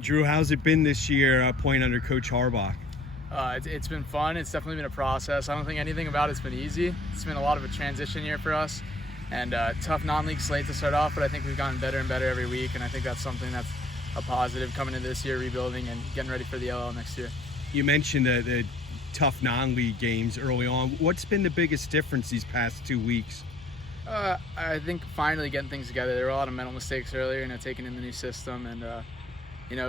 Drew, how's it been this year playing under Coach Harbaugh? It's been fun. It's definitely been a process. I don't think anything about it's been easy. It's been a lot of a transition year for us, and tough non-league slate to start off, but I think we've gotten better and better every week, and I think that's something that's a positive coming into this year, rebuilding and getting ready for the LL next year. You mentioned the tough non-league games early on. What's been the biggest difference these past 2 weeks? I think finally getting things together. There were a lot of mental mistakes earlier, taking in the new system and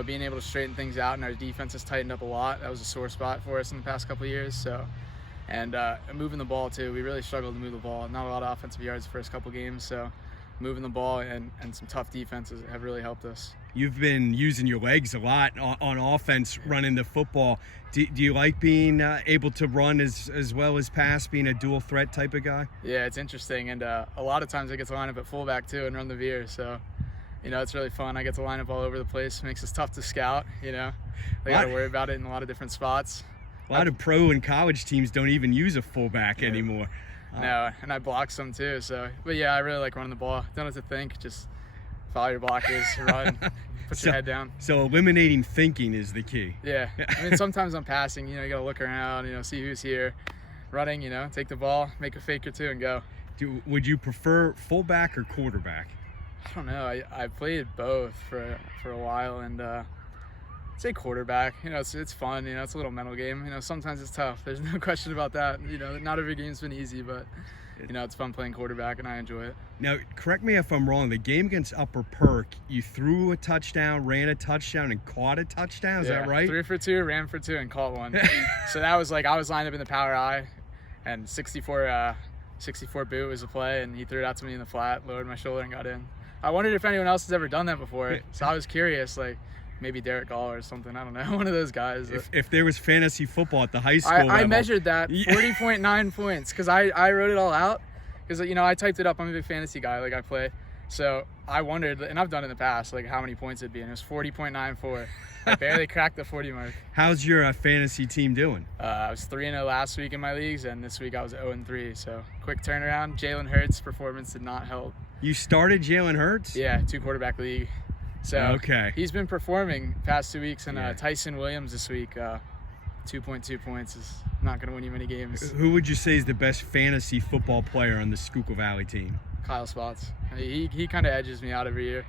being able to straighten things out, and our defense has tightened up a lot. That was a sore spot for us in the past couple of years. So, and moving the ball too. We really struggled to move the ball. Not a lot of offensive yards the first couple of games. So, moving the ball and some tough defenses have really helped us. You've been using your legs a lot on offense, running the football. Do you like being able to run as well as pass, being a dual threat type of guy? Yeah, it's interesting, and a lot of times I get to line up at fullback too and run the veer. So, it's really fun. I get to line up all over the place. It makes us tough to scout. They got to worry about it in a lot of different spots. A lot of pro and college teams don't even use a fullback anymore. No, and I block some too. So, but yeah, I really like running the ball. Don't have to think. Just follow your blockers, run, put your head down. So eliminating thinking is the key. Yeah. I mean, sometimes I'm passing, you got to look around, see who's here. Running, take the ball, make a fake or two, and go. Would you prefer fullback or quarterback? I don't know. I played both for a while, and I'd say quarterback. It's fun. It's a little mental game. Sometimes it's tough. There's no question about that. Not every game's been easy, but it's fun playing quarterback, and I enjoy it. Now, correct me if I'm wrong. The game against Upper Perk, you threw a touchdown, ran a touchdown, and caught a touchdown. Is that right? 3 for 2, ran for 2, and caught one. So that was I was lined up in the power I, and 64 boot was a play, and he threw it out to me in the flat, lowered my shoulder, and got in. I wondered if anyone else has ever done that before, so I was curious, maybe Derek Gall or something. I don't know, one of those guys. If there was fantasy football at the high school level. I measured that, 40.9 points, because I wrote it all out, because, I typed it up. I'm a big fantasy guy, I play. So I wondered, and I've done it in the past, how many points it'd be, and it was 40.94. I barely cracked the 40 mark. How's your fantasy team doing? I was 3-0 last week in my leagues, and this week I was 0-3, so quick turnaround. Jalen Hurts' performance did not help. You started Jalen Hurts? Yeah, 2-quarterback league. So okay. He's been performing past 2 weeks, and Tyson Williams this week, 2.2 points is not going to win you many games. Who would you say is the best fantasy football player on the Schuylkill Valley team? Kyle Spots. He kind of edges me out every year.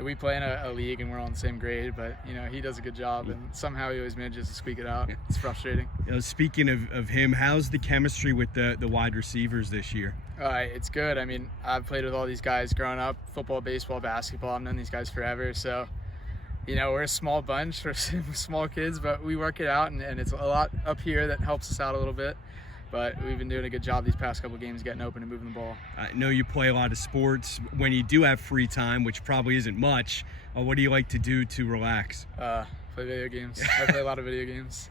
We play in a league and we're all in the same grade, but he does a good job, and somehow he always manages to squeak it out. It's frustrating. Speaking of him, how's the chemistry with the wide receivers this year? It's good. I mean, I've played with all these guys growing up, football, baseball, basketball. I've known these guys forever, so we're a small bunch, we're small kids, but we work it out, and it's a lot up here that helps us out a little bit. But we've been doing a good job these past couple of games getting open and moving the ball. I know you play a lot of sports. When you do have free time, which probably isn't much, what do you like to do to relax? Play video games. I play a lot of video games.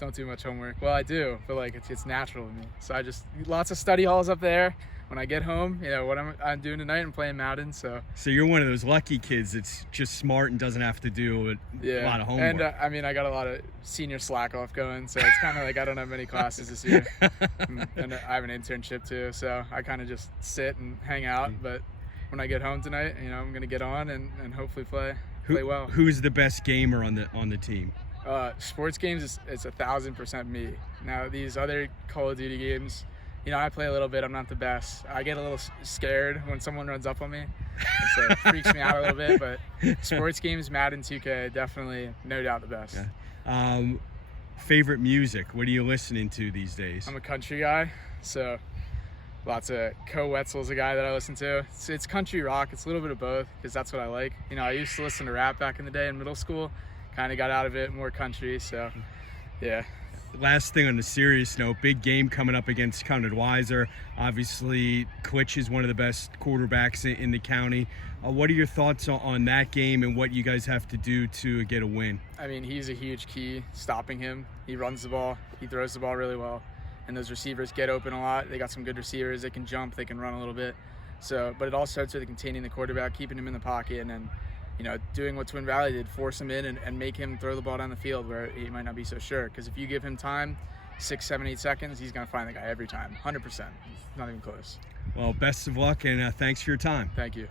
Don't do much homework. Well, I do, but it's natural to me. So I just lots of study halls up there. When I get home, what I'm doing tonight, I'm playing Madden. So you're one of those lucky kids that's just smart and doesn't have to do a lot of homework. And I got a lot of senior slack off going, so it's kind of I don't have many classes this year. And I have an internship too, so I kind of just sit and hang out. But when I get home tonight, I'm gonna get on and hopefully play well. Who's the best gamer on the team? Sports games, it's 1,000% me. Now these other Call of Duty games, I play a little bit. I'm not the best. I get a little scared when someone runs up on me. So it freaks me out a little bit. But sports games, Madden 2K, definitely, no doubt the best. Yeah. Favorite music? What are you listening to these days? I'm a country guy, so lots of Wetzel's a guy that I listen to. It's country rock. It's a little bit of both because that's what I like. I used to listen to rap back in the day in middle school. Kind of got out of it, more country. So, yeah. Last thing on a serious note, big game coming up against Conrad Weiser. Obviously, Klitsch is one of the best quarterbacks in the county. What are your thoughts on that game and what you guys have to do to get a win? I mean, he's a huge key, stopping him. He runs the ball. He throws the ball really well. And those receivers get open a lot. They got some good receivers. They can jump. They can run a little bit. But it all starts with containing the quarterback, keeping him in the pocket, and then doing what Twin Valley did, force him in and make him throw the ball down the field where he might not be so sure. Because if you give him time, 6, 7, 8 seconds, he's going to find the guy every time, 100%. Not even close. Well, best of luck, and thanks for your time. Thank you.